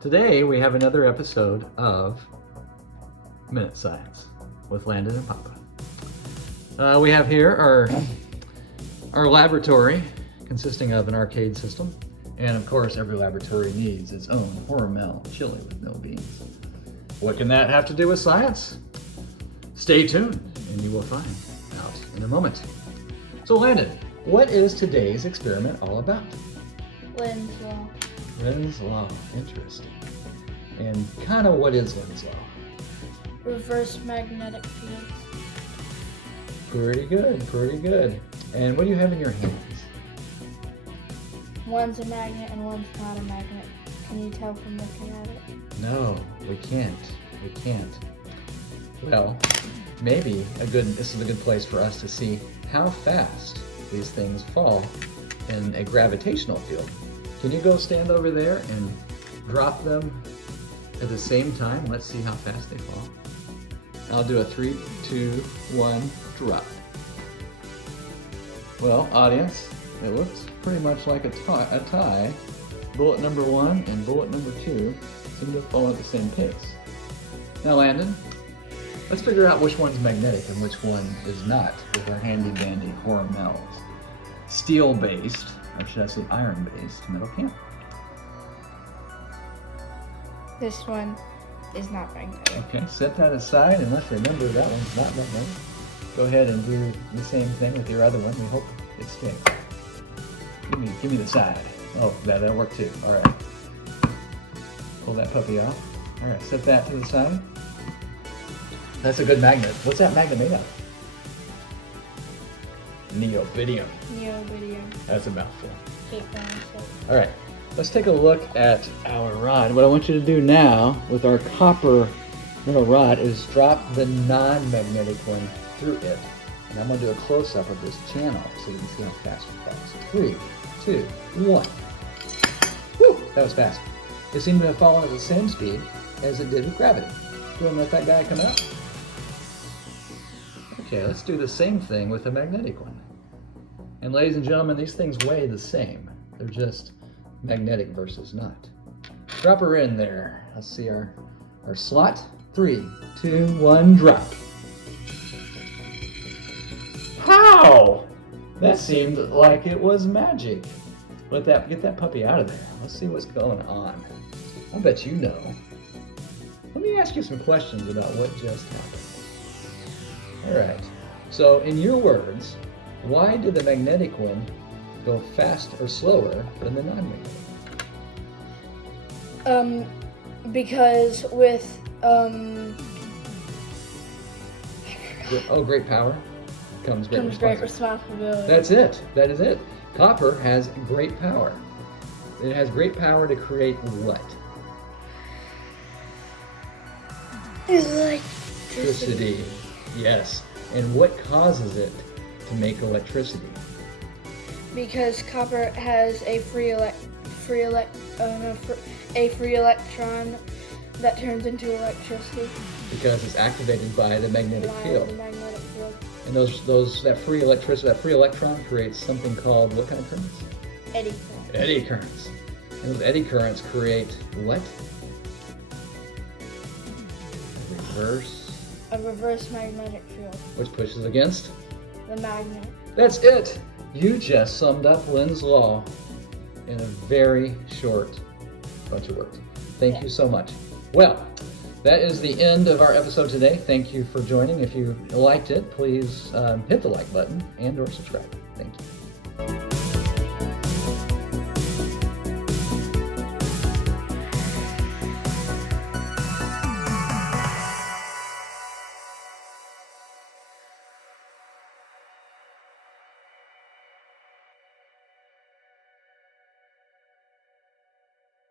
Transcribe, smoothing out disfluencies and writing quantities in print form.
Today we have another episode of Minute Science with Landon and Papa. We have here our laboratory consisting of an arcade system, and of course every laboratory needs its own Hormel chili with no beans. What can that have to do with science? Stay tuned and you will find out in a moment. So Landon, what is today's experiment all about? Lind's Law. Lind's Law, interesting. And kind of what is Lind's Law? Reverse magnetic fields. Pretty good, pretty good. And what do you have in your hands? One's a magnet and one's not a magnet. Can you tell from looking at it? No, we can't. We can't. Well, maybe this is a good place for us to see how fast these things fall in a gravitational field. Can you go stand over there and drop them at the same time? Let's see how fast they fall. I'll do a 3, 2, 1, drop. Well, audience, it looks pretty much like a tie. Bullet number 1 and bullet number 2 seem to fall at the same pace. Now, Landon, let's figure out which one's magnetic and which one is not with our handy-dandy Hormels. Steel-based, or should I say iron-based, metal can. This one is not magnetic. Okay, set that aside and let's remember that one's not magnetic. Go ahead and do the same thing with your other one. We hope it sticks. Give me the side. Oh, that'll work too. All right. Pull that puppy off. All right, set that to the side. That's a good magnet. What's that magnet made of? Neobidium. Neobidium. That's a mouthful. All All right, let's take a look at our rod. What I want you to do now with our copper little rod is drop the non-magnetic one through it. And I'm going to do a close-up of this channel so you can see how fast it falls. 3, 2, 1. Whew, that was fast. It seemed to have fallen at the same speed as it did with gravity. Do you want to let that guy come out? Okay, let's do the same thing with a magnetic one. And ladies and gentlemen, these things weigh the same. They're just magnetic versus not. Drop her in there. Let's see our slot. 3, 2, 1, drop. How? That seemed like it was magic. Get that puppy out of there. Let's see what's going on. I bet you know. Let me ask you some questions about what just happened. All right. So, in your words, why did the magnetic one go fast or slower than the non-magnetic? Because with great power comes great responsibility. responsibility. That's it. That is it. Copper has great power. It has great power to create what? Electricity. Yes. And what causes it to make electricity? Because copper has a free electron that turns into electricity. Because it's activated by the magnetic field. The magnetic field. And that free electron creates something called what kind of currents? Eddy currents. Eddy currents. And those eddy currents create what? A reverse magnetic field. Which pushes against? The magnet. That's it! You just summed up Lind's Law in a very short bunch of words. Thank you so much. Well, that is the end of our episode today. Thank you for joining. If you liked it, please hit the like button and/or subscribe. Thank you.